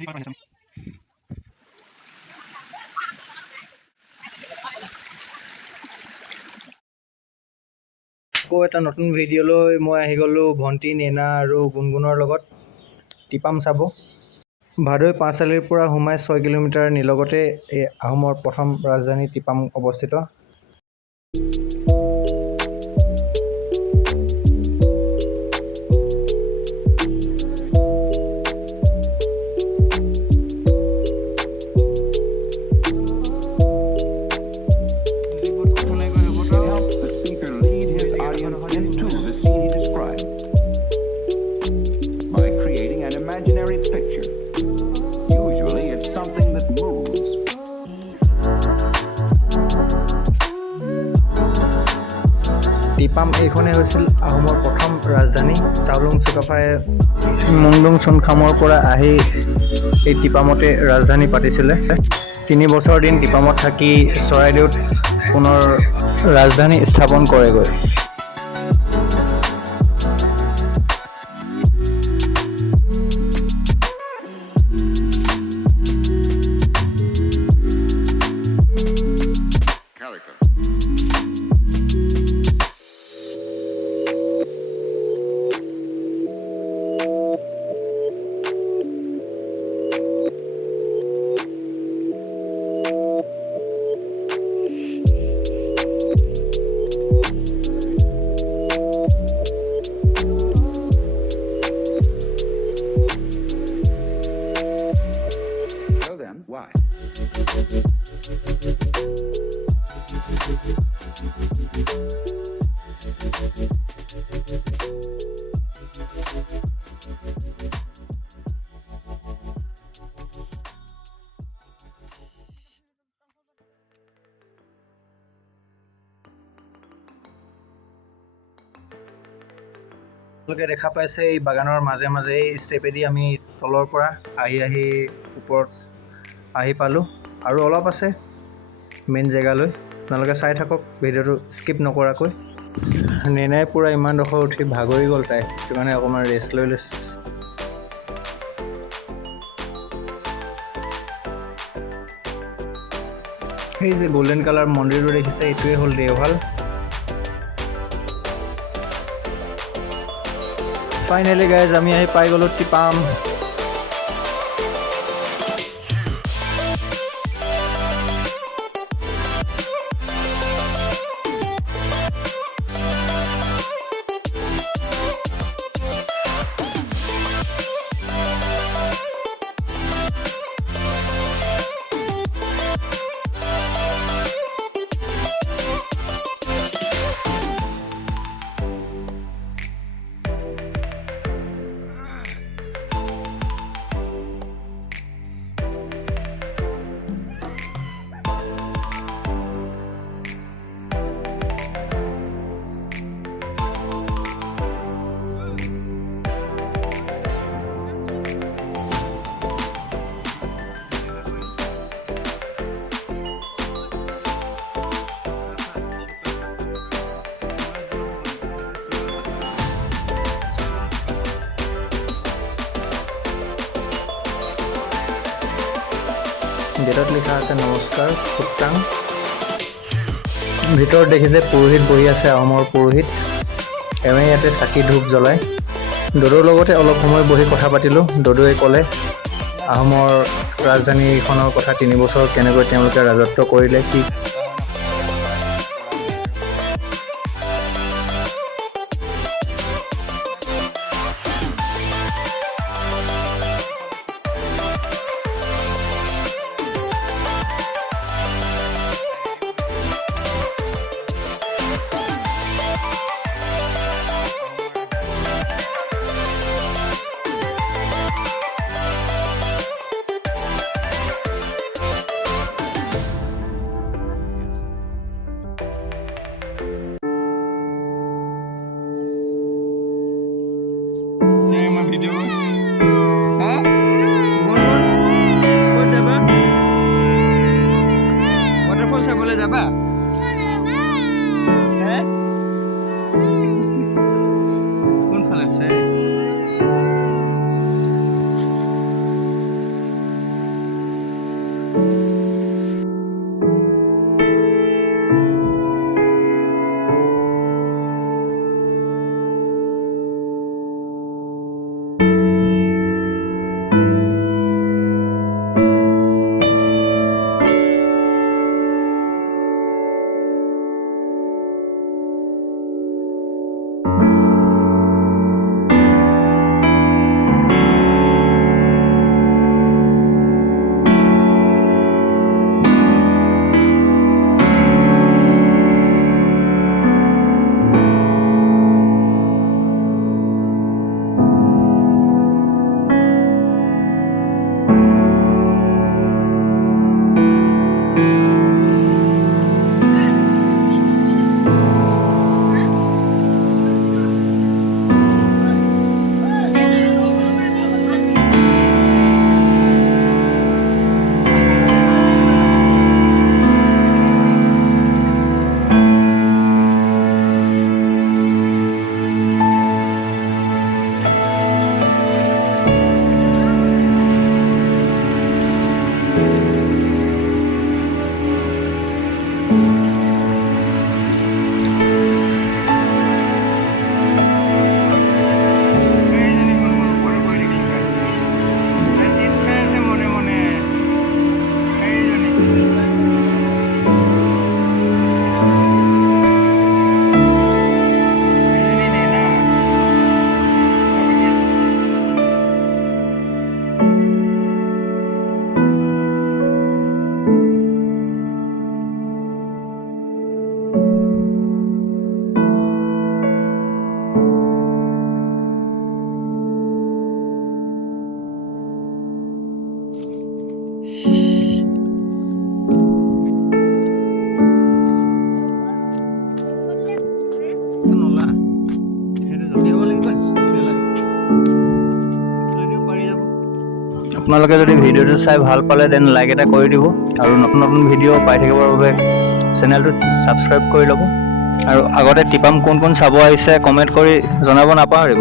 আকৌ এটা নতুন ভিডিঅ'লৈ মই আহি গ'লোঁ ভণ্টি নেনা আৰু গুণগুণৰ লগত টিপাম চাব। ভাদৈ পাঁচআলিৰ পৰা সোমাই 6 কিলোমিটাৰ নিলগতে এই আহোমৰ প্ৰথম ৰাজধানী টিপাম অৱস্থিত। টিপাম এইখনেই হৈছিল আহোমৰ প্ৰথম ৰাজধানী। চাওলুং চুকাফাই মুংডুং চুনখামৰ পৰা আহি এই টিপামতে ৰাজধানী পাতিছিলে। 3 বছৰ দিন টিপামত থাকি চৰাইদেউত পুনৰ ৰাজধানী স্থাপন কৰেগৈ। Why? আপোনালোকে দেখা পাইছে এই বাগানৰ মাজে মাজে এই ষ্টেপেদি আমি তলৰ পৰা আহি ওপৰত আহি পালোঁ আৰু অলপ আছে মেইন জেগালৈ। আপোনালোকে চাই থাকক ভিডিঅ'টো স্কিপ নকৰাকৈ। নেনাই পূৰা ইমান ডোখৰ উঠি ভাগৰি গ'ল তাই, সেইটো কাৰণে অকণমান ৰেষ্ট লৈ লৈছে। সেই যে গল্ডেন কালাৰ মন্দিৰটো দেখিছে, এইটোৱে হ'ল দেওশাল। ফাইনেলি গাইজ আমি আহি পাই গ'লোঁ টিপাম। গেটত লিখা আছে নমস্কাৰ সুত্ৰাং। ভিতৰত দেখিছে পুৰোহিত বহি আছে, আহোমৰ পুৰোহিত। এওঁৱে ইয়াতে চাকি ধূপ জ্বলায়। দদৌৰ লগতে অলপ সময় বহি কথা পাতিলোঁ। দদৌৱে ক'লে আহোমৰ ৰাজধানীখনৰ কথা, 3 বছৰ কেনেকৈ তেওঁলোকে ৰাজত্ব কৰিলে, কি আপোনালোকে যদি ভিডিঅ'টো চাই ভাল পালে দেন লাইক এটা কৰি দিব আৰু নতুন নতুন ভিডিঅ' পাই থাকিবৰ বাবে চেনেলটো ছাবস্ক্ৰাইব কৰি ল'ব আৰু আগতে টিপাম কোন কোন চাব আহিছে কমেণ্ট কৰি জনাব নাপাহৰিব।